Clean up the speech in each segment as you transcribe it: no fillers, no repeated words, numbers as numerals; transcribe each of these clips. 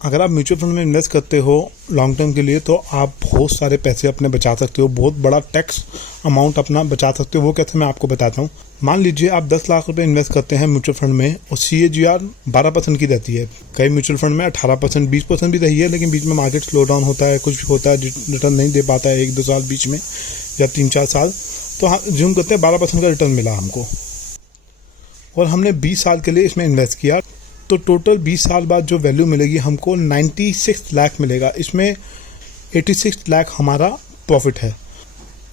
अगर आप mutual fund में इन्वेस्ट करते हो लॉन्ग टर्म के लिए तो आप बहुत सारे पैसे अपने बचा सकते हो, बहुत बड़ा टैक्स अमाउंट अपना बचा सकते हो। वो कैसे मैं आपको बताता हूँ। मान लीजिए आप 10 लाख रुपए इन्वेस्ट करते हैं म्यूचुअल फंड में और CAGR 12% की रहती है। कई म्यूचुअल फंड में 18% 20% भी रही है, लेकिन बीच में मार्केट स्लो डाउन होता है, कुछ भी होता है, रिटर्न नहीं दे पाता है 1-2 साल बीच में या 3-4 साल, तो हाँ ज्यूम करते हैं 12% का रिटर्न मिला हमको और हमने 20 साल के लिए इसमें इन्वेस्ट किया, तो टोटल 20 साल बाद जो वैल्यू मिलेगी हमको 96 लाख मिलेगा। इसमें 86 लाख हमारा प्रॉफिट है।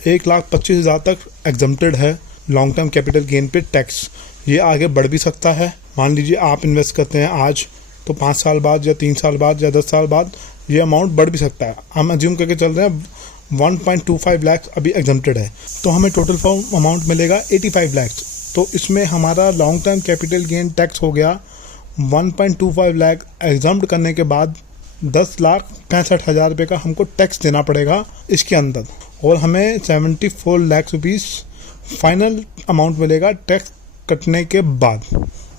1,25,000 तक एग्जम्प्टेड है लॉन्ग टर्म कैपिटल गेन पे टैक्स। ये आगे बढ़ भी सकता है। मान लीजिए आप इन्वेस्ट करते हैं आज, तो 5 साल बाद या 3 साल बाद या 10 साल बाद ये अमाउंट बढ़ भी सकता है। हम अज्यूम करके चल रहे हैं 1.25 लाख अभी एग्जम्प्टेड है, तो हमें टोटल अमाउंट मिलेगा 85 लाख। तो इसमें हमारा long term capital gain tax हो गया 1.25 लाख एग्जम्प्ट करने के बाद 10,65,000 रुपये का हमको टैक्स देना पड़ेगा इसके अंदर, और हमें 74 लाख रुपीज़ फाइनल अमाउंट मिलेगा टैक्स कटने के बाद।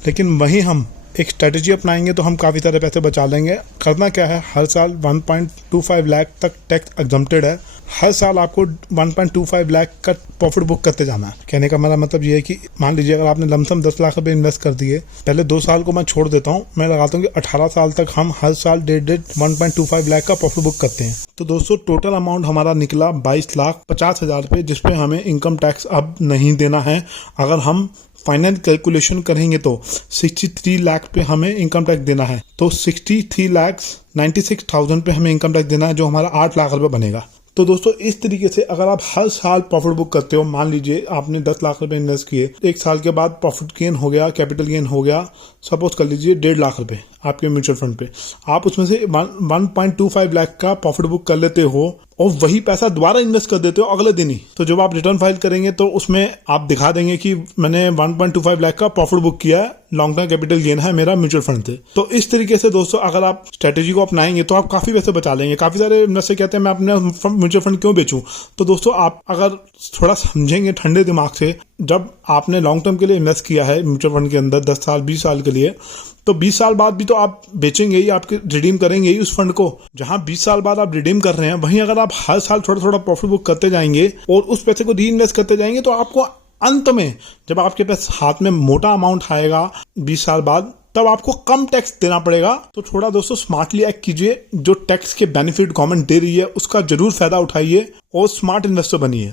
लेकिन वहीं हम एक स्ट्रेटजी अपनाएंगे तो हम काफ़ी सारे पैसे बचा लेंगे। करना क्या है, हर साल 1.25 लाख तक टैक्स एग्जम्प्टेड है, हर साल आपको 1.25 लाख का प्रॉफिट बुक करते जाना है। कहने का मेरा मतलब ये है कि मान लीजिए अगर आपने लमसम 10 लाख रुपए इन्वेस्ट कर दिए, पहले 2 साल को मैं छोड़ देता हूँ, मैं लगाता हूँ कि 18 साल तक हम हर साल 1.25 लाख का प्रॉफिट बुक करते हैं। तो दोस्तों टोटल अमाउंट हमारा निकला 22,50,000 रुपये, जिसपे हमें इनकम टैक्स अब नहीं देना है। अगर हम फाइनल कैलकुलेशन करेंगे तो 63 लाख पे हमें इनकम टैक्स देना है, तो 63,96,000 पे हमें इनकम टैक्स देना है, जो हमारा 8 लाख रुपए बनेगा। तो दोस्तों इस तरीके से अगर आप हर साल प्रॉफिट बुक करते हो, मान लीजिए आपने 10 लाख रुपए इन्वेस्ट किए, 1 साल के बाद प्रॉफिट गेन हो गया, कैपिटल गेन हो गया, सपोज कर लीजिए 1.5 लाख रुपए आपके म्यूचुअल फंड पे, आप उसमें से 1.25 लाख का प्रॉफिट बुक कर लेते हो और वही पैसा दोबारा इन्वेस्ट कर देते हो अगले दिन ही। तो जब आप रिटर्न फाइल करेंगे तो उसमें आप दिखा देंगे कि मैंने 1.25 लाख का प्रॉफिट बुक किया है, लॉन्ग टर्म कैपिटल गेन है मेरा म्यूचुअल फंड से। तो इस तरीके से दोस्तों अगर आप स्ट्रेटेजी को अपनाएंगे तो आप काफी पैसे बचा लेंगे। काफी सारे इन्वेस्टर कहते हैं मैं अपने म्यूचुअल फंड क्यों बेचूं, तो दोस्तों आप अगर थोड़ा समझेंगे ठंडे दिमाग से, जब आपने लॉन्ग टर्म के लिए इन्वेस्ट किया है म्यूचुअल फंड के अंदर 10 साल 20 साल के लिए, तो 20 साल बाद भी तो आप बेचेंगे ही, आपके रिडीम करेंगे ही उस फंड को। जहां 20 साल बाद आप रिडीम कर रहे हैं, वहीं अगर आप हर साल थोड़ा थोड़ा प्रॉफिट बुक करते जाएंगे और उस पैसे को री इन्वेस्ट करते जाएंगे, तो आपको अंत में जब आपके पास हाथ में मोटा अमाउंट आएगा 20 साल बाद, तब आपको कम टैक्स देना पड़ेगा। तो थोड़ा दोस्तों स्मार्टली एक्ट कीजिए, जो टैक्स के बेनिफिट गवर्नमेंट दे रही है उसका जरूर फायदा उठाइए और स्मार्ट इन्वेस्टर बनिए।